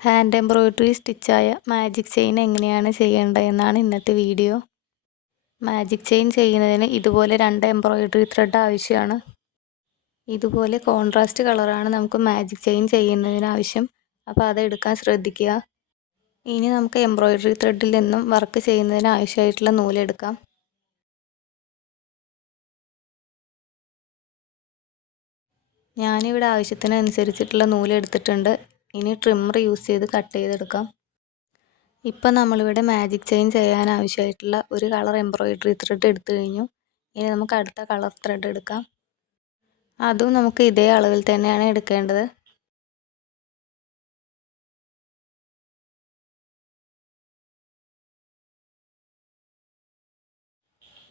Hand embroidery സ്റ്റിച്ചായ magic chain എങ്ങനെയാണ് ചെയ്യേണ്ടതെന്നാണ് ഇന്നത്തെ video. Magic chain ചെയ്യുന്നതിന് ഇതുപോലെ 2 എംബ്രോയ്ഡറി ത്രെഡ് ആവശ്യമാണ്. ഇതുപോലെ കോൺട്രാസ്റ്റ് കളറാണ് നമുക്ക് മാജിക് ചെയിൻ ചെയ്യുന്നതിന് ആവശ്യം. അപ്പോൾ അതെടുക്കാൻ ശ്രദ്ധിക്കുക. ഇനി നമുക്ക് എംബ്രോയ്ഡറി ത്രെഡിൽ നിന്നും വർക്ക് ചെയ്യുന്നതിന് ആവശ്യമായിട്ടുള്ള നൂലെടുക്കാം. ഞാനിവിടെ ആവശ്യത്തിനനുസരിച്ചിട്ടുള്ള നൂലെടുത്തിട്ടുണ്ട്. ഇനി ട്രിമ്മർ യൂസ് ചെയ്ത് കട്ട് ചെയ്തെടുക്കാം. ഇപ്പം നമ്മളിവിടെ മാജിക് ചെയിൻ ചെയ്യാൻ ആവശ്യമായിട്ടുള്ള ഒരു കളർ എംബ്രോയ്ഡറി ത്രെഡ് എടുത്തു കഴിഞ്ഞു. ഇനി നമുക്ക് അടുത്ത കളർ ത്രെഡ് എടുക്കാം. അതും നമുക്ക് ഇതേ അളവിൽ തന്നെയാണ് എടുക്കേണ്ടത്.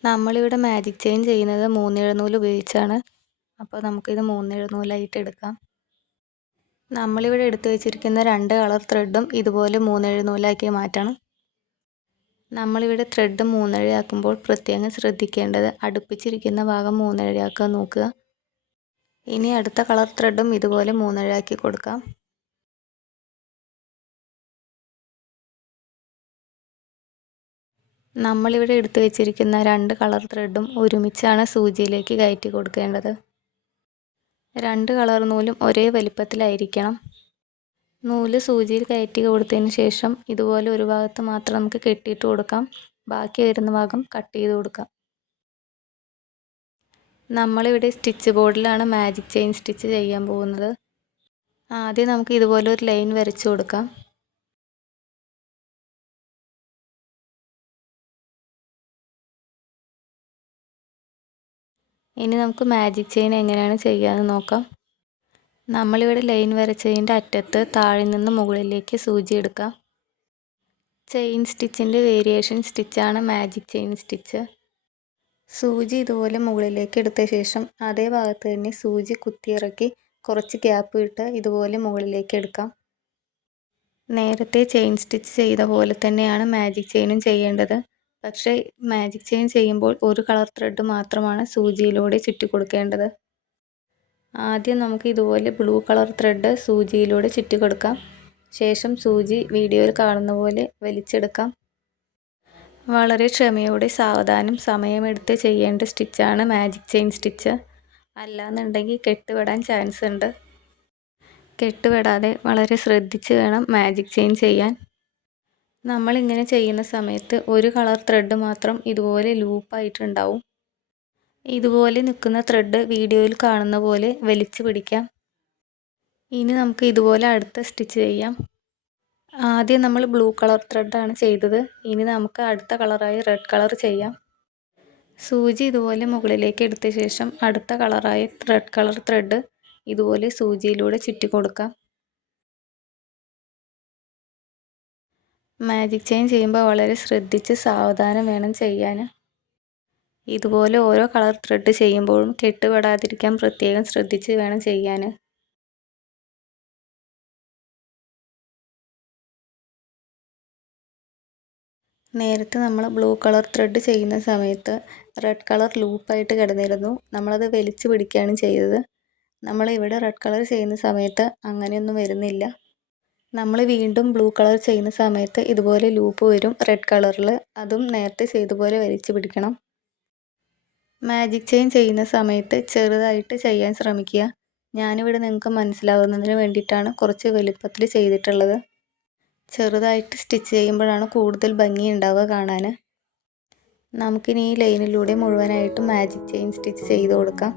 നമ്മളിവിടെ മാജിക് ചെയിൻ ചെയ്യുന്നത് 3 നൂല് ഉപയോഗിച്ചാണ്. അപ്പോൾ നമുക്കിത് 3 നൂലായിട്ട് എടുക്കാം. നമ്മളിവിടെ എടുത്തു വെച്ചിരിക്കുന്ന 2 കളർ ത്രെഡും ഇതുപോലെ 3 നൂലാക്കി മാറ്റണം. നമ്മളിവിടെ ത്രെഡ് 3 ആക്കുമ്പോൾ പ്രത്യേകം ശ്രദ്ധിക്കേണ്ടത് അടുപ്പിച്ചിരിക്കുന്ന ഭാഗം 3 ആക്കാൻ നോക്കുക. ഇനി അടുത്ത കളർ ത്രെഡും ഇതുപോലെ 3 ആക്കി കൊടുക്കാം. നമ്മളിവിടെ എടുത്തു വെച്ചിരിക്കുന്ന 2 കളർ ത്രെഡും ഒരുമിച്ചാണ് സൂചിയിലേക്ക് കയറ്റി കൊടുക്കേണ്ടത്. 2 കളർ നൂലും ഒരേ വലിപ്പത്തിലായിരിക്കണം. നൂല് സൂചിയിൽ കയറ്റി കൊടുത്തതിന് ശേഷം ഇതുപോലെ ഒരു ഭാഗത്ത് മാത്രം നമുക്ക് കെട്ടിയിട്ട് കൊടുക്കാം. ബാക്കി വരുന്ന ഭാഗം കട്ട് ചെയ്ത് കൊടുക്കാം. നമ്മളിവിടെ സ്റ്റിച്ച് ബോർഡിലാണ് മാജിക് ചെയിൻ സ്റ്റിച്ച് ചെയ്യാൻ പോകുന്നത്. ആദ്യം നമുക്ക് ഇതുപോലെ ഒരു ലൈൻ വരച്ചു കൊടുക്കാം. ഇനി നമുക്ക് മാജിക് ചെയിൻ എങ്ങനെയാണ് ചെയ്യാമെന്ന് നോക്കാം. നമ്മളിവിടെ ലൈൻ വരച്ചതിൻ്റെ അറ്റത്ത് താഴെ നിന്ന് മുകളിലേക്ക് സൂചി എടുക്കാം. ചെയിൻ സ്റ്റിച്ചിൻ്റെ വേരിയേഷൻ സ്റ്റിച്ചാണ് മാജിക് ചെയിൻ സ്റ്റിച്ച്. സൂചി ഇതുപോലെ മുകളിലേക്ക് എടുത്ത ശേഷം അതേ ഭാഗത്ത് തന്നെ സൂചി കുത്തിയിറക്കി കുറച്ച് ഗ്യാപ്പ് ഇട്ട് ഇതുപോലെ മുകളിലേക്ക് എടുക്കാം. നേരത്തെ ചെയിൻ സ്റ്റിച്ച് ചെയ്ത പോലെ തന്നെയാണ് മാജിക് ചെയിനും ചെയ്യേണ്ടത്. പക്ഷേ മാജിക് ചെയിൻ ചെയ്യുമ്പോൾ ഒരു കളർ ത്രെഡ് മാത്രമാണ് സൂചിയിലൂടെ ചുറ്റി കൊടുക്കേണ്ടത്. ആദ്യം നമുക്ക് ഇതുപോലെ ബ്ലൂ കളർ ത്രെഡ് സൂചിയിലൂടെ ചുറ്റി കൊടുക്കാം. ശേഷം സൂചി വീഡിയോയിൽ കാണുന്ന പോലെ വലിച്ചെടുക്കാം. വളരെ ക്ഷമയോടെ സാവധാനം സമയമെടുത്ത് ചെയ്യേണ്ട സ്റ്റിച്ചാണ് മാജിക് ചെയിൻ സ്റ്റിച്ച്. അല്ലാന്നുണ്ടെങ്കിൽ കെട്ടുപെടാൻ ചാൻസ് ഉണ്ട്. കെട്ടുപെടാതെ വളരെ ശ്രദ്ധിച്ച് വേണം മാജിക് ചെയിൻ ചെയ്യാൻ. നമ്മളിങ്ങനെ ചെയ്യുന്ന സമയത്ത് ഒരു കളർ ത്രെഡ് മാത്രം ഇതുപോലെ ലൂപ്പായിട്ടുണ്ടാവും. ഇതുപോലെ നിൽക്കുന്ന ത്രെഡ് വീഡിയോയിൽ കാണുന്ന പോലെ വലിച്ചു പിടിക്കാം. ഇനി നമുക്ക് ഇതുപോലെ അടുത്ത സ്റ്റിച്ച് ചെയ്യാം. ആദ്യം നമ്മൾ ബ്ലൂ കളർ ത്രെഡാണ് ചെയ്തത്. ഇനി നമുക്ക് അടുത്ത കളറായി റെഡ് കളർ ചെയ്യാം. സൂചി ഇതുപോലെ മുകളിലേക്ക് എടുത്ത ശേഷം അടുത്ത കളറായ റെഡ് കളർ ത്രെഡ് ഇതുപോലെ സൂചിയിലൂടെ ചുറ്റി കൊടുക്കാം. മാജിക് ചെയിൻ ചെയ്യുമ്പോൾ വളരെ ശ്രദ്ധിച്ച് സാവധാനം വേണം ചെയ്യാൻ. ഇതുപോലെ ഓരോ കളർ ത്രെഡ് ചെയ്യുമ്പോഴും കെട്ടുപെടാതിരിക്കാൻ പ്രത്യേകം ശ്രദ്ധിച്ച് വേണം ചെയ്യാൻ. നേരത്തെ നമ്മൾ ബ്ലൂ കളർ ത്രെഡ് ചെയ്യുന്ന സമയത്ത് റെഡ് കളർ ലൂപ്പായിട്ട് കിടന്നിരുന്നു. നമ്മളത് വലിച്ചു പിടിക്കുകയാണ് ചെയ്തത്. നമ്മളിവിടെ റെഡ് കളർ ചെയ്യുന്ന സമയത്ത് അങ്ങനെയൊന്നും വരുന്നില്ല. നമ്മൾ വീണ്ടും ബ്ലൂ കളർ ചെയ്യുന്ന സമയത്ത് ഇതുപോലെ ലൂപ്പ് വരും റെഡ് കളറിൽ. അതും നേരത്തെ ചെയ്തപോലെ വലിച്ചു പിടിക്കണം. മാജിക് ചെയിൻ ചെയ്യുന്ന സമയത്ത് ചെറുതായിട്ട് ചെയ്യാൻ ശ്രമിക്കുക. ഞാനിവിടെ നിങ്ങൾക്ക് മനസ്സിലാവുന്നതിന് വേണ്ടിയിട്ടാണ് കുറച്ച് വലുപ്പത്തിൽ ചെയ്തിട്ടുള്ളത്. ചെറുതായിട്ട് സ്റ്റിച്ച് ചെയ്യുമ്പോഴാണ് കൂടുതൽ ഭംഗി ഉണ്ടാവുക കാണാൻ. നമുക്കിനി ഈ ലൈനിലൂടെ മുഴുവനായിട്ടും മാജിക് ചെയിൻ സ്റ്റിച്ച് ചെയ്ത് കൊടുക്കാം.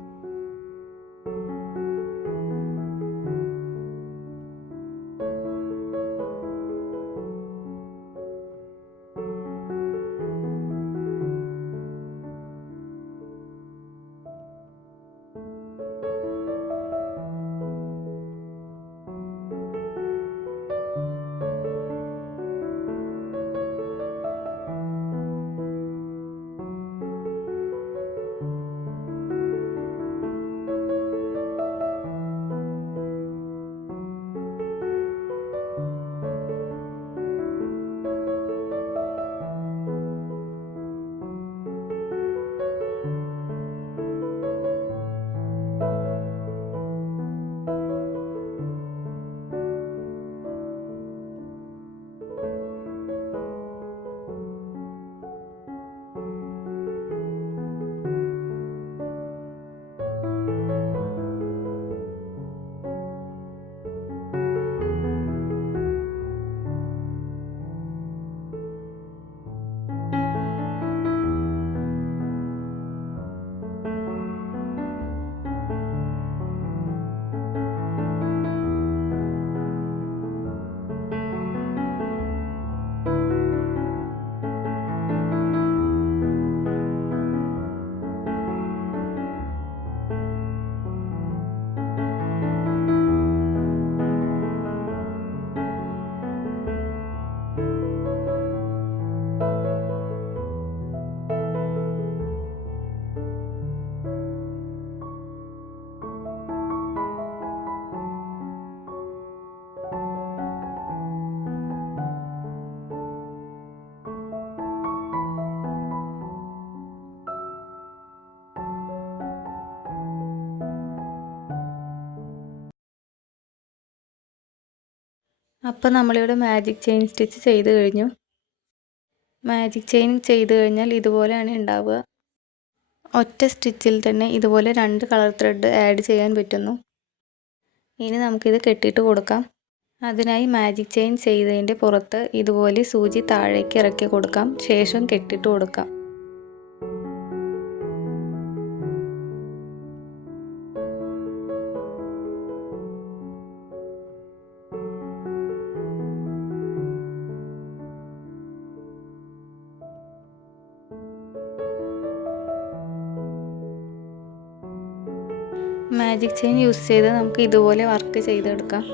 അപ്പോൾ നമ്മളിവിടെ മാജിക് ചെയിൻ സ്റ്റിച്ച് ചെയ്ത് കഴിഞ്ഞു. മാജിക് ചെയിൻ ചെയ്ത് കഴിഞ്ഞാൽ ഇതുപോലെയാണ് ഉണ്ടാവുക. ഒറ്റ സ്റ്റിച്ചിൽ തന്നെ ഇതുപോലെ 2 കളർ ത്രെഡ് ആഡ് ചെയ്യാൻ പറ്റുന്നു. ഇനി നമുക്കിത് കെട്ടിയിട്ട് കൊടുക്കാം. അതിനായി മാജിക് ചെയിൻ ചെയ്തതിൻ്റെ പുറത്ത് ഇതുപോലെ സൂചി താഴേക്ക് ഇറക്കി കൊടുക്കാം. ശേഷം കെട്ടിയിട്ട് കൊടുക്കാം. മാജിക് ചെയിൻ യൂസ് ചെയ്ത് നമുക്ക് ഇതുപോലെ വർക്ക് ചെയ്തെടുക്കാം.